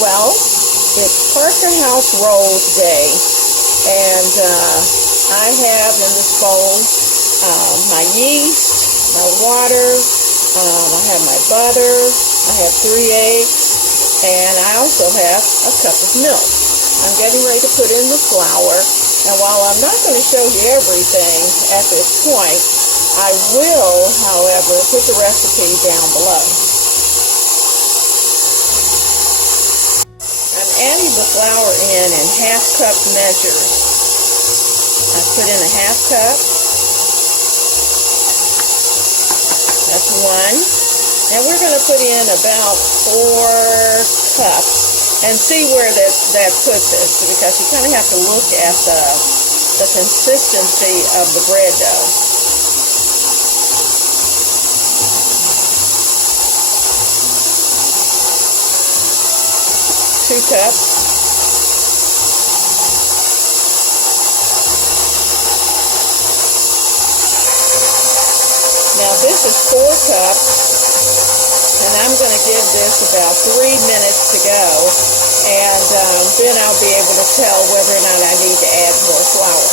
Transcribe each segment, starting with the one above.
Well, it's Parker House Rolls Day, and I have in this bowl my yeast, my water, I have my butter, I have 3 eggs, and I also have a cup of milk. I'm getting ready to put in the flour, and while I'm not going to show you everything at this point, I will, however, put the recipe down below. I'm adding the flour in half-cup measures. I put in a half cup. That's 1. And we're going to put in about 4 cups and see where that puts us, because you kind of have to look at the consistency of the bread dough. Two cups. Now this is 4 cups, and I'm going to give this about 3 minutes to go, and then I'll be able to tell whether or not I need to add more flour.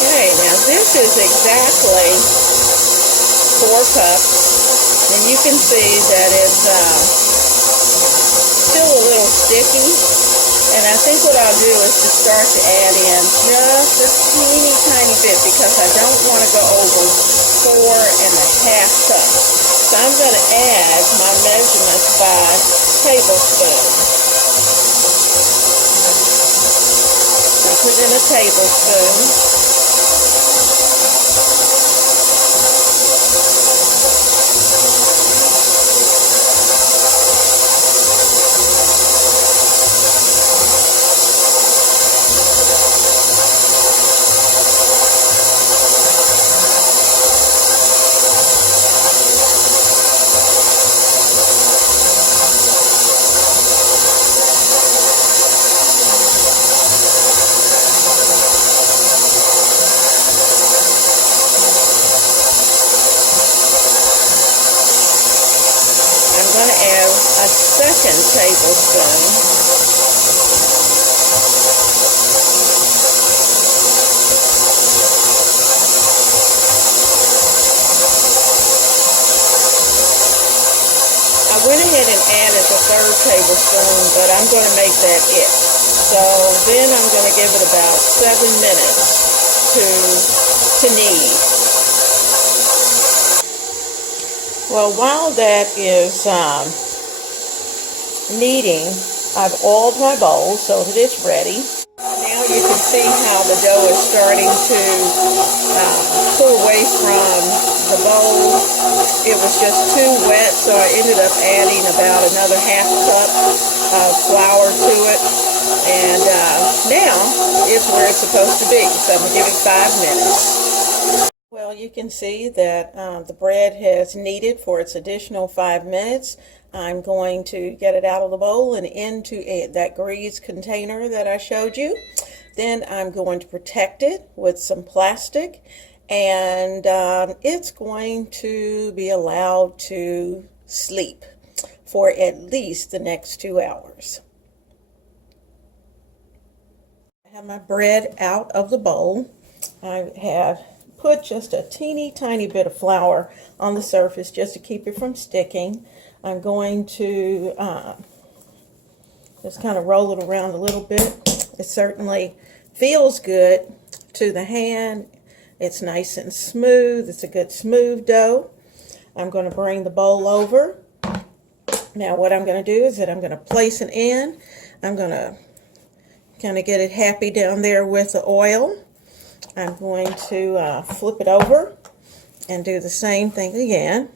Okay, now this is exactly 4 cups, and you can see that it's still a little sticky, and I think what I'll do is to start to add in just a teeny tiny bit, because I don't want to go over 4½ cups. So I'm going to add my measurements by tablespoon. I put in a tablespoon. I'm going to add a 2nd tablespoon. I went ahead and added the 3rd tablespoon, but I'm going to make that it. So then I'm going to give it about 7 minutes to knead. Well, while that is kneading, I've oiled my bowl so that it's ready. Now you can see how the dough is starting to pull away from the bowl. It was just too wet, so I ended up adding about another ½ cup of flour to it. And now it's where it's supposed to be. So I'm going to give it 5 minutes. Well, you can see that the bread has kneaded for its additional 5 minutes. I'm going to get it out of the bowl and into that grease container that I showed you. Then I'm going to protect it with some plastic, and it's going to be allowed to sleep for at least the next 2 hours. I have my bread out of the bowl. I have put just a teeny tiny bit of flour on the surface just to keep it from sticking. I'm going to just kind of roll it around a little bit. It certainly feels good to the hand. It's nice and smooth. It's a good smooth dough. I'm going to bring the bowl over. Now what I'm going to do is that I'm going to place it in. I'm going to kind of get it happy down there with the oil. I'm going to flip it over and do the same thing again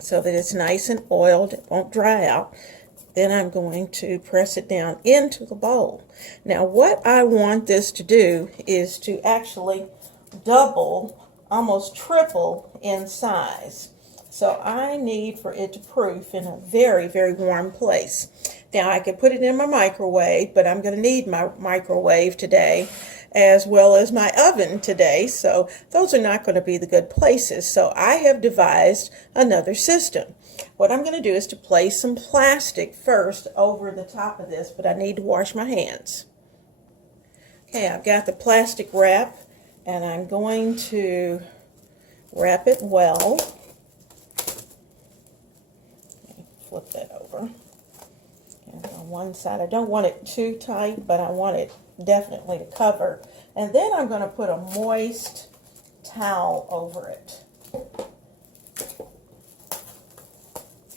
so that it's nice and oiled. It won't dry out. Then I'm going to press it down into the bowl. Now what I want this to do is to actually double, almost triple in size. So I need for it to proof in a very, very warm place. Now I can put it in my microwave, but I'm going to need my microwave today. as well as my oven today, so those are not going to be the good places. So I have devised another system. What I'm going to do is to place some plastic first over the top of this, but I need to wash my hands. Okay, I've got the plastic wrap, and I'm going to wrap it well. Flip that over. And on one side, I don't want it too tight, but I want it definitely to cover. And then I'm going to put a moist towel over it.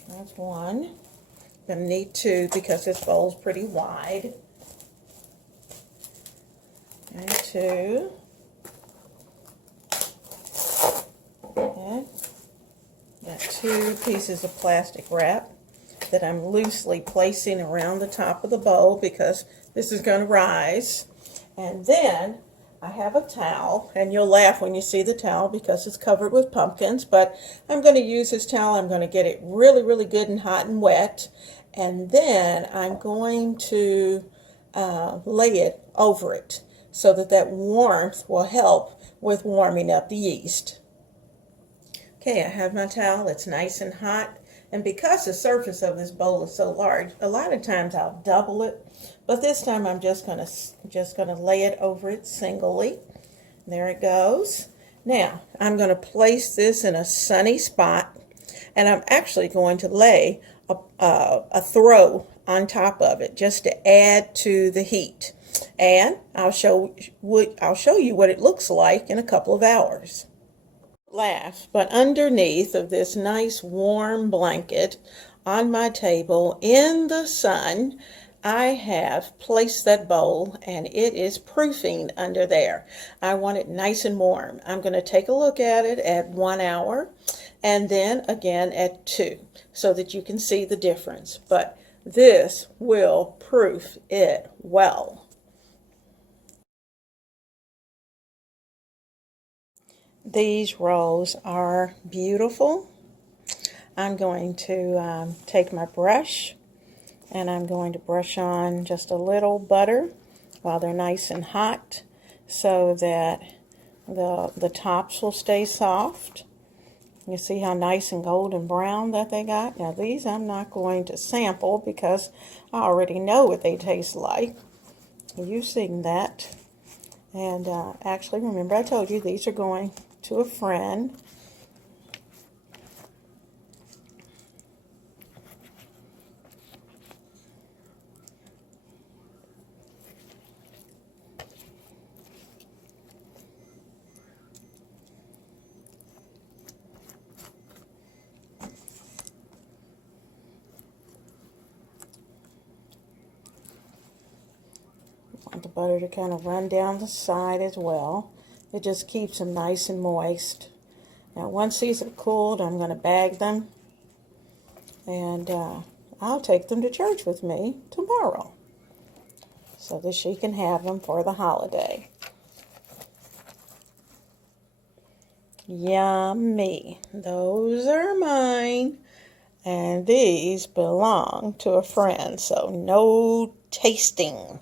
That's one. I'm going to need two because this bowl's pretty wide. And two. Okay. Got two pieces of plastic wrap that I'm loosely placing around the top of the bowl because this is going to rise. And then I have a towel, and you'll laugh when you see the towel because it's covered with pumpkins, but I'm going to use this towel. I'm going to get it really, really good and hot and wet, and then I'm going to lay it over it so that that warmth will help with warming up the yeast. Okay, I have my towel. It's nice and hot. And because the surface of this bowl is so large, a lot of times I'll double it. But this time I'm just gonna lay it over it singly. There it goes. Now, I'm going to place this in a sunny spot. And I'm actually going to lay a throw on top of it just to add to the heat. And I'll show you what it looks like in a couple of hours. Laugh, but underneath of this nice warm blanket on my table in the sun, I have placed that bowl, and it is proofing under there. I want it nice and warm. I'm going to take a look at it at 1 hour and then again at 2 so that you can see the difference. But this will proof it well. These rolls are beautiful. I'm going to take my brush, and I'm going to brush on just a little butter while they're nice and hot so that the tops will stay soft. You see how nice and golden brown that they got? Now these I'm not going to sample because I already know what they taste like. You've seen that. And actually, remember I told you these are going to a friend. Want the butter to kind of run down the side as well. It just keeps them nice and moist. Now once these are cooled, I'm going to bag them, and I'll take them to church with me tomorrow so that she can have them for the holiday. Yummy. Those are mine, and these belong to a friend, so no tasting.